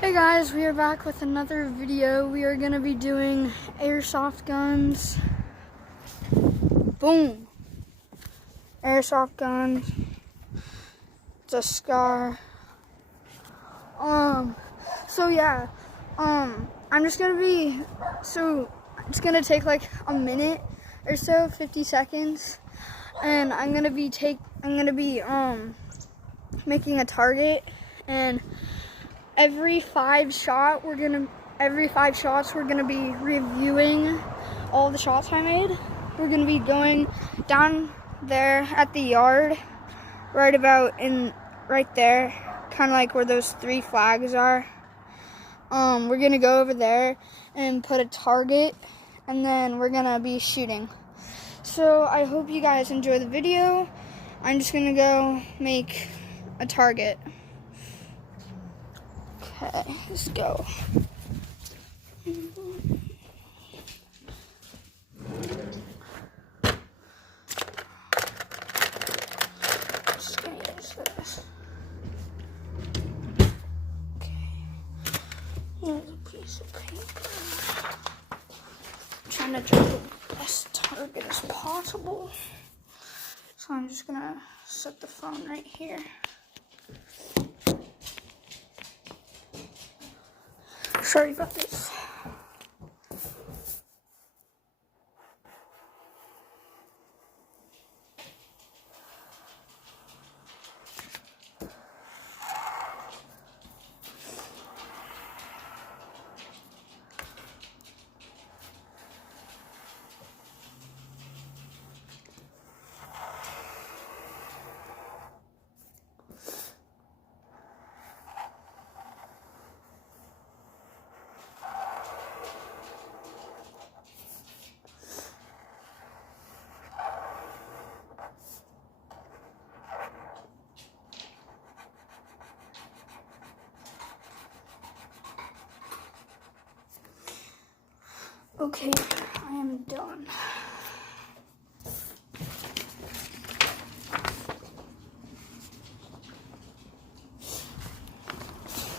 Hey guys, we are back with another video. We are going to be doing airsoft guns. Boom. Airsoft guns. It's a scar. It's going to take like a minute or so, 50 seconds. And I'm going to be making a target, and every five shots we're gonna be reviewing all the shots I made. We're gonna be going down there at the yard, right there, kind of like where those three flags are. We're gonna go over there and put a target, and then we're gonna be shooting. So I hope you guys enjoy the video. I'm just gonna go make a target. Okay, let's go. Just gonna use this. Okay, here's a piece of paper. I'm trying to draw the best target as possible. So I'm just gonna set the phone right here. Sorry about this. Okay, I am done.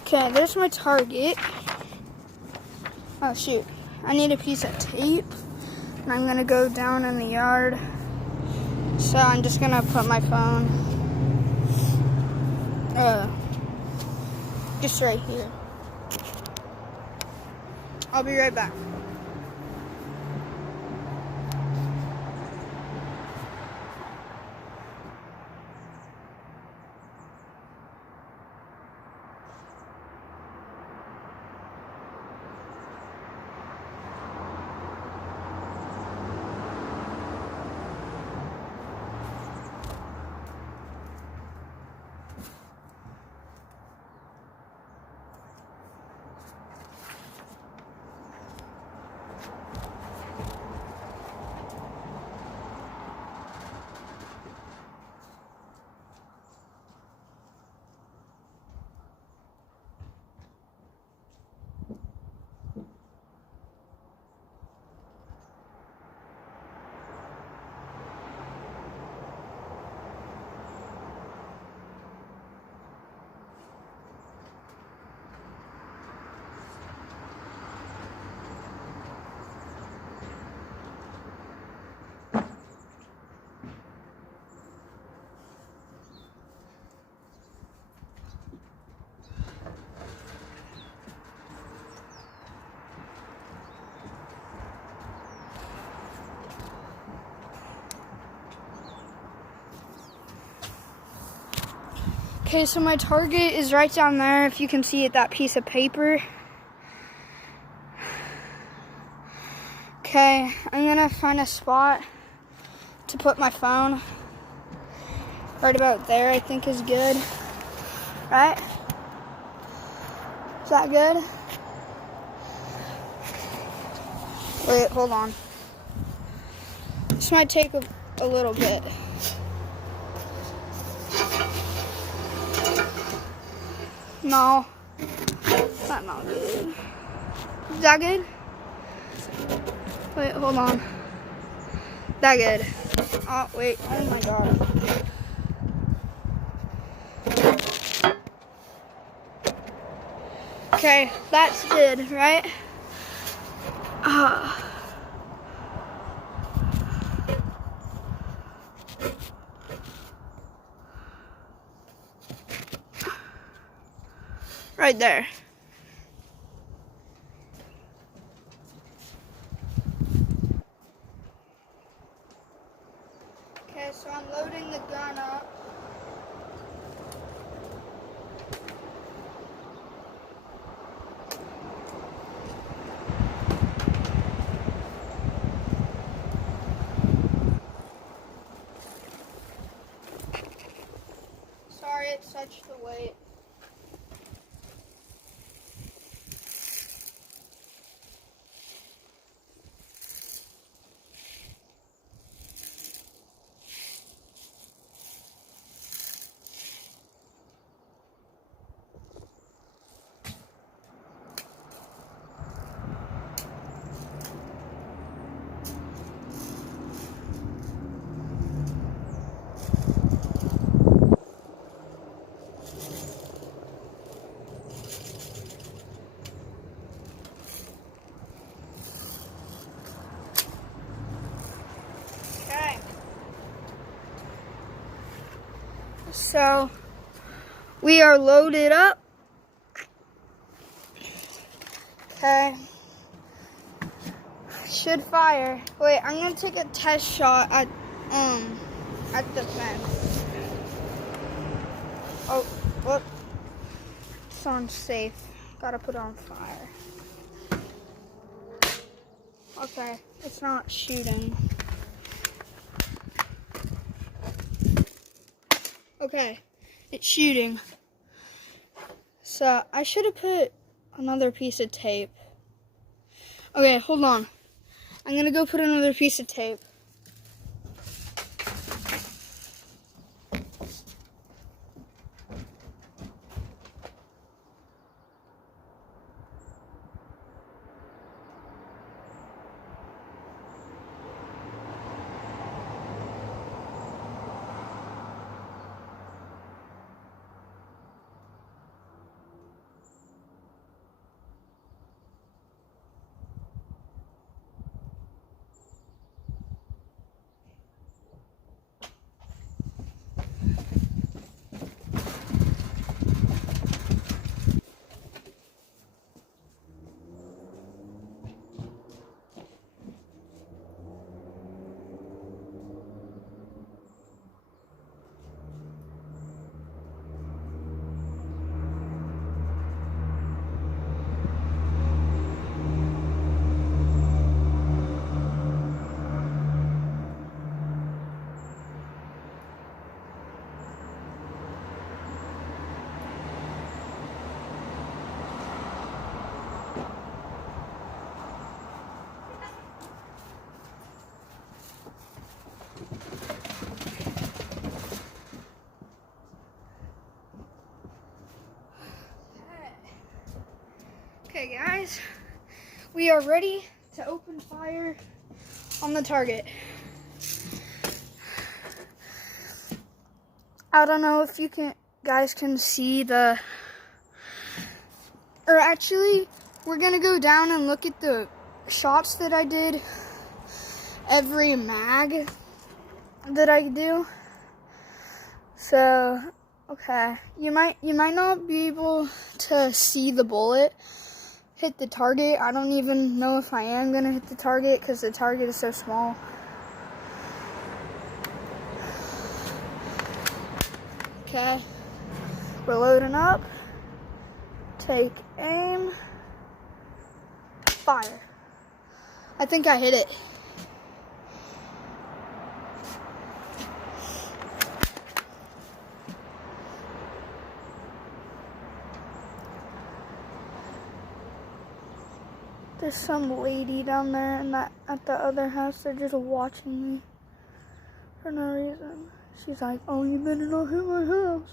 Okay, there's my target. Oh shoot, I need a piece of tape, and I'm gonna go down in the yard. So I'm just gonna put my phone just right here. I'll be right back. Okay, so my target is right down there, if you can see it, that piece of paper. Okay, I'm gonna find a spot to put my phone. Right about there, I think is good. Right? Is that good? Wait, hold on. This might take a little bit. No, that's not good. Is that good? Wait, hold on. That good. Oh, wait. Oh my god. Okay, that's good, right? Right there. Okay, so I'm loading the gun up. Sorry, it's such the weight. Okay. So we are loaded up. Okay. Should fire. Wait, I'm gonna take a test shot at the fence. Oh, what? It's unsafe. Gotta put it on fire. Okay, it's not shooting. Okay, it's shooting. So I should have put another piece of tape. Okay, hold on. I'm gonna go put another piece of tape. Okay guys, we are ready to open fire on the target. I don't know if you guys can see or actually, we're gonna go down and look at the shots that I did, every mag that I do. So, okay, you might not be able to see the bullet hit the target. I don't even know if I am gonna hit the target because the target is so small. Okay, we're loading up. Take aim. Fire. I think I hit it. There's some lady down there at the other house. They're just watching me for no reason. She's like, "Oh, you better not hit my house."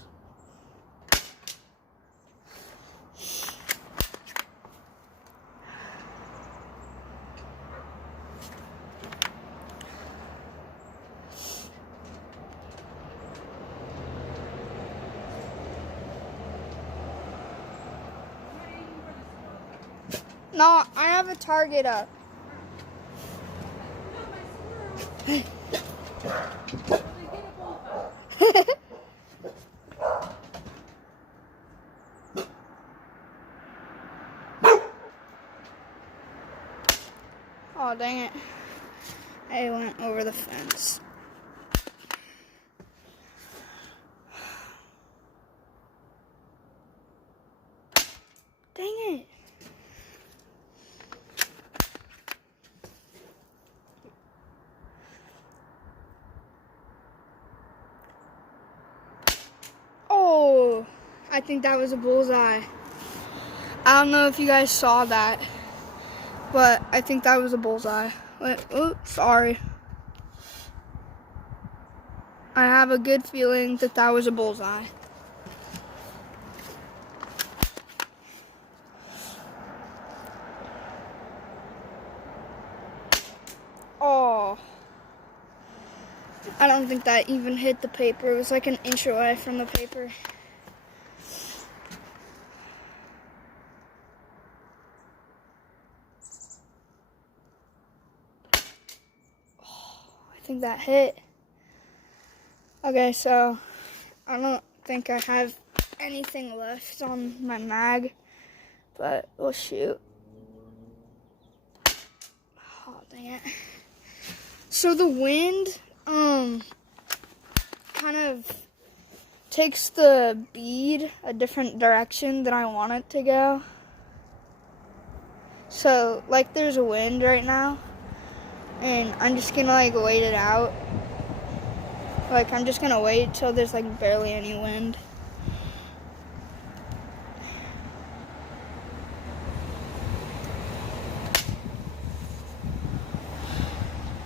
No, I have a target up. Oh, dang it. I went over the fence. Dang it. Oh, I think that was a bullseye. I don't know if you guys saw that, but I think that was a bullseye. Wait, oh, sorry. I have a good feeling that that was a bullseye. Oh, I don't think that even hit the paper. It was like an inch away from the paper. Oh, I think that hit. Okay, so I don't think I have anything left on my mag, but we'll shoot. Oh, dang it. So the wind, kind of takes the bead a different direction than I want it to go. So, like, there's a wind right now, and I'm just gonna, like, wait it out. Like, I'm just gonna wait till there's, like, barely any wind.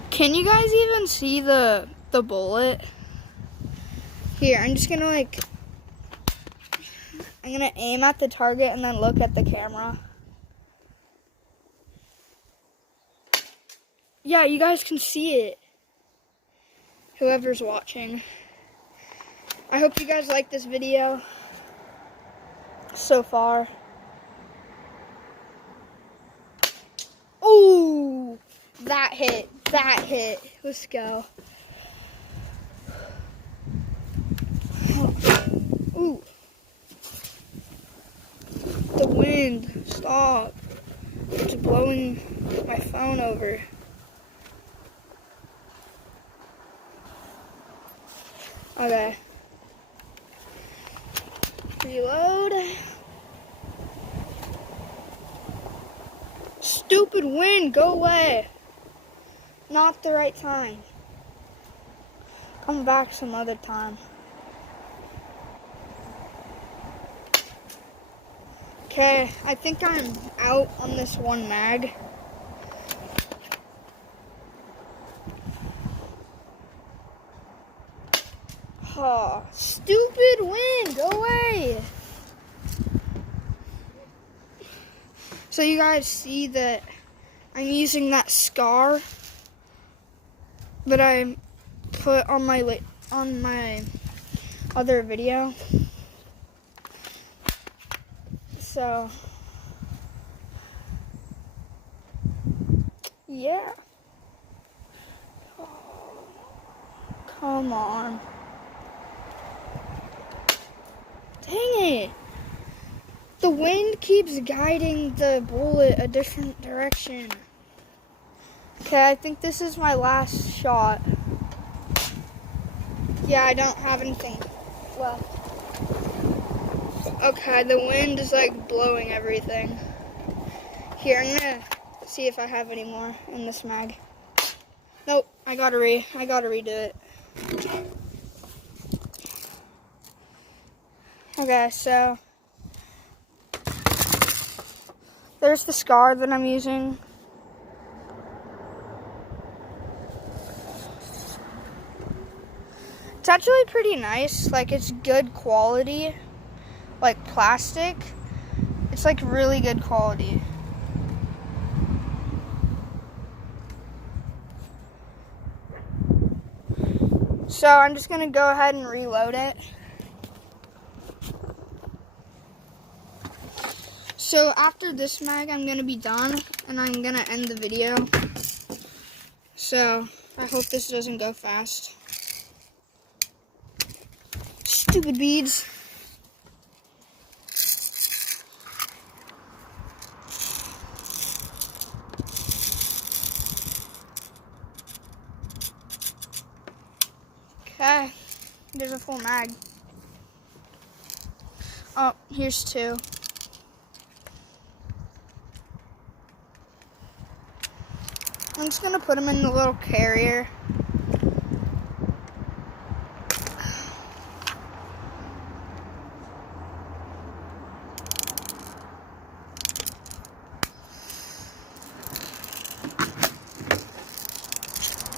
Can you guys even see the bullet? Here, I'm just gonna, like, I'm gonna aim at the target and then look at the camera. Yeah, you guys can see it. Whoever's watching. I hope you guys like this video so far. Ooh, that hit. Let's go. Ooh. The wind, stop. It's blowing my phone over. Okay. Reload. Stupid wind, go away. Not the right time. Come back some other time. Okay, I think I'm out on this one mag. Oh, stupid wind, go away. So you guys see that I'm using that scar that I put on my other video. So yeah. Oh, come on. Dang it. The wind keeps guiding the bullet a different direction. Okay, I think this is my last shot. Yeah, I don't have anything left. Okay, the wind is like blowing everything. Here, I'm gonna see if I have any more in this mag. Nope, I gotta redo it. Okay, so there's the scar that I'm using. It's actually pretty nice. Like, it's good quality. Like plastic. It's like really good quality. So I'm just gonna go ahead and reload it. So after this mag, I'm gonna be done and I'm gonna end the video. So I hope this doesn't go fast. Stupid beads. Okay, there's a full mag. Oh, here's 2. I'm just gonna put them in the little carrier.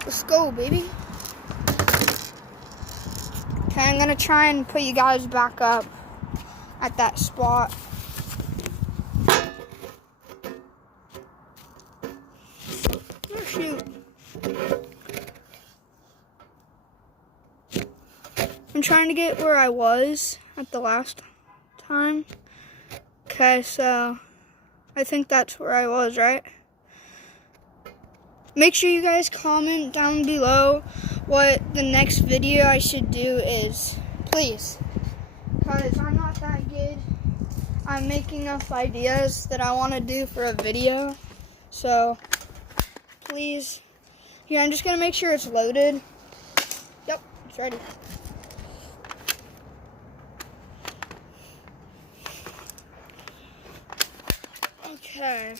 Let's go, baby. Okay, I'm gonna try and put you guys back up at that spot. Oh, shoot. I'm trying to get where I was at the last time. Okay, so I think that's where I was, right? Make sure you guys comment down below what the next video I should do is, please. Because I'm not that good. I'm making up ideas that I want to do for a video. So, please. Here, I'm just going to make sure it's loaded. Yep, it's ready. Okay.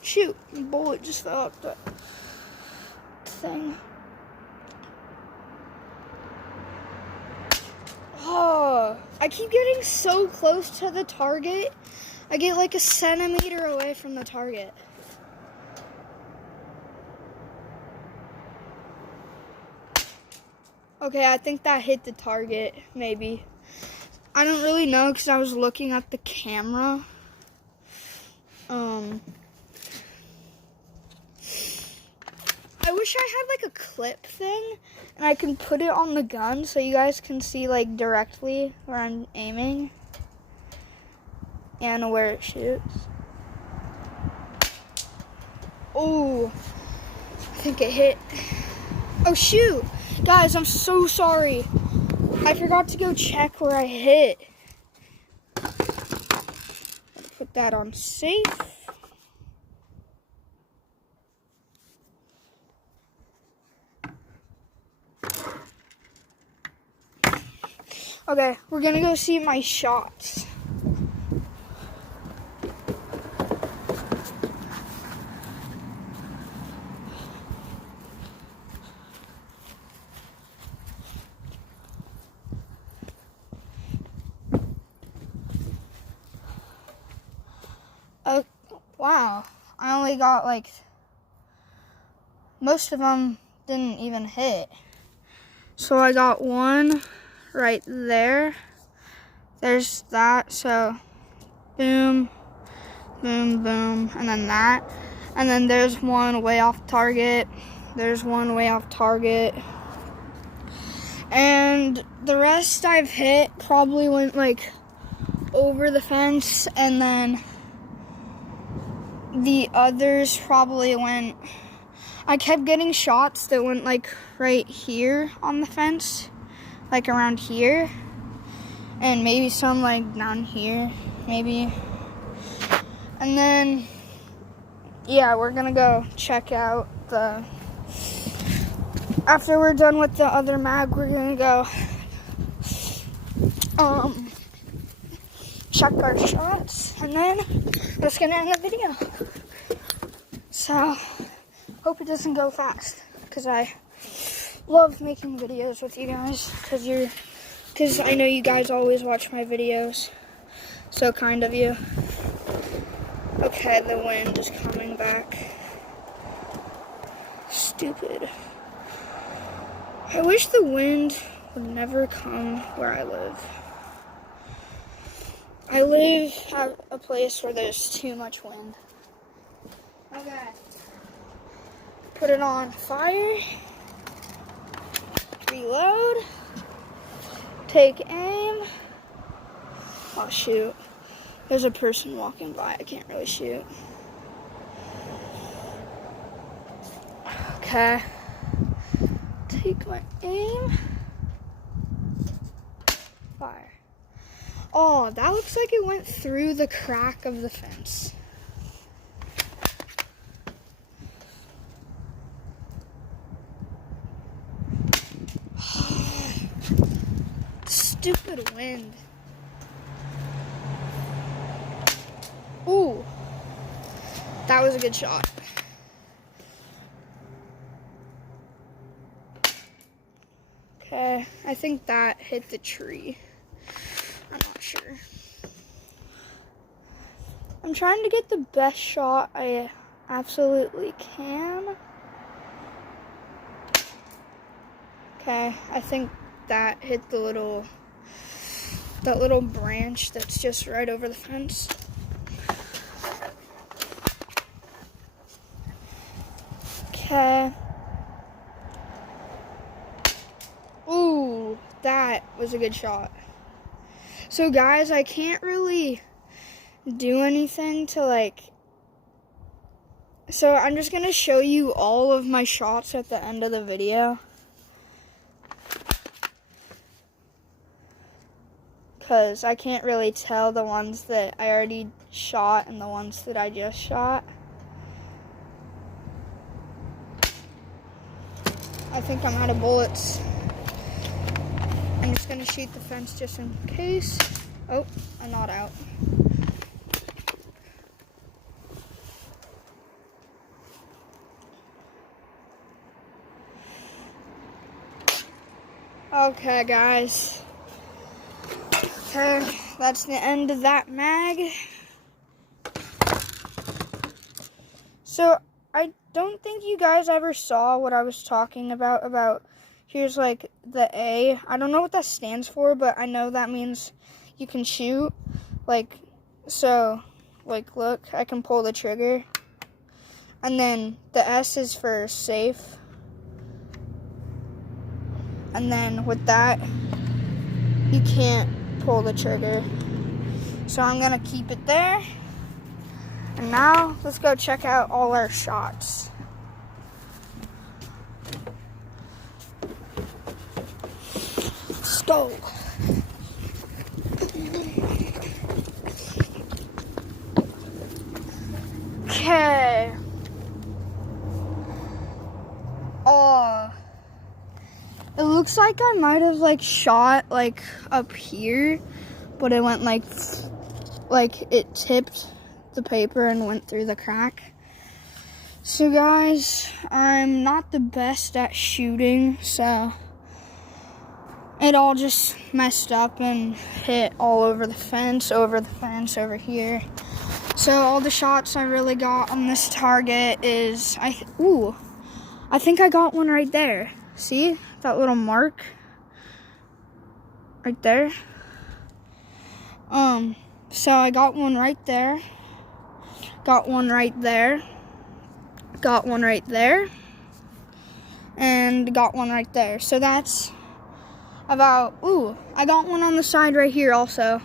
Shoot, the bullet just fell out the thing. Oh, I keep getting so close to the target. I get like a centimeter away from the target. Okay, I think that hit the target, maybe. I don't really know because I was looking at the camera. I wish I had like a clip thing and I can put it on the gun so you guys can see like directly where I'm aiming and where it shoots. Oh, I think it hit. Oh shoot, guys, I'm so sorry. I forgot to go check where I hit. Put that on safe. Okay, we're gonna go see my shots. Wow, I only got like, most of them didn't even hit. So I got one right there. There's that, so boom, boom, boom, and then that. And then there's one way off target. There's one way off target. And the rest I've hit probably went like over the fence, and then the others probably went, I kept getting shots that went like right here on the fence, like around here, and maybe some like down here, maybe. And then, yeah, we're gonna go check out the, after we're done with the other mag, we're gonna go check our shots, and then that's gonna end the video. So, hope it doesn't go fast, because I love making videos with you guys, because I know you guys always watch my videos. So kind of you. Okay, the wind is coming back. Stupid. I wish the wind would never come where I live. I live at a place where there's too much wind. Okay. Put it on fire. Reload. Take aim. Oh shoot. There's a person walking by. I can't really shoot. Okay. Take my aim. Fire. Oh, that looks like it went through the crack of the fence. Stupid wind. Ooh. That was a good shot. Okay, I think that hit the tree. I'm not sure. I'm trying to get the best shot I absolutely can. Okay, I think that hit that little branch that's just right over the fence. Okay. Ooh, that was a good shot. So guys, I can't really do anything to so I'm just gonna show you all of my shots at the end of the video. Because I can't really tell the ones that I already shot and the ones that I just shot. I think I'm out of bullets. I'm just gonna shoot the fence just in case. Oh, I'm not out. Okay, guys. Okay, that's the end of that mag. So, I don't think you guys ever saw what I was talking about here's like the A. I don't know what that stands for, but I know that means you can shoot. So, look, I can pull the trigger. And then the S is for safe. And then with that, you can't pull the trigger. So I'm gonna keep it there. And now let's go check out all our shots. Let's go. Okay. Oh. It looks like I might have shot up here, but it went it tipped the paper and went through the crack. So guys, I'm not the best at shooting, so it all just messed up and hit all over the fence, over here. So all the shots I really got on this target is, I think I got one right there. See that little mark right there? So I got one right there, got one right there, got one right there, and got one right there. So that's about, I got one on the side right here also.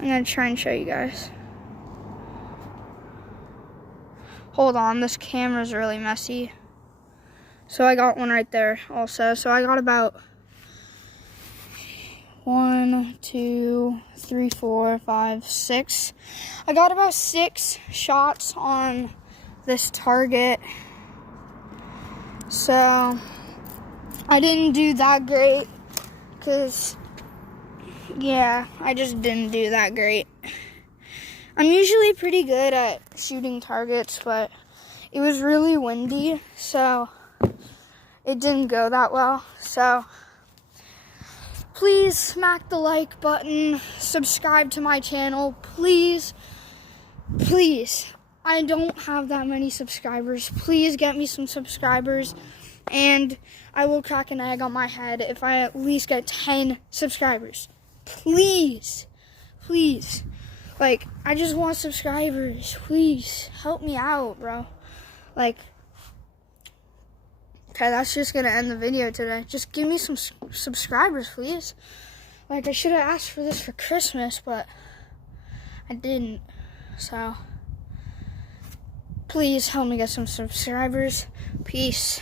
I'm gonna try and show you guys. Hold on, this camera's really messy. So I got one right there also. So I got about 1, 2, 3, 4, 5, 6. I got about 6 shots on this target. So I didn't do that great because, yeah, I just didn't do that great. I'm usually pretty good at shooting targets, but it was really windy, so it didn't go that well. So please smack the like button, subscribe to my channel, please. I don't have that many subscribers. Please get me some subscribers, and I will crack an egg on my head if I at least get 10 subscribers. Please. I just want subscribers. Please, help me out, bro. Okay, that's just gonna end the video today. Just give me some subscribers, please. I should have asked for this for Christmas, but I didn't. So please help me get some subscribers. Peace.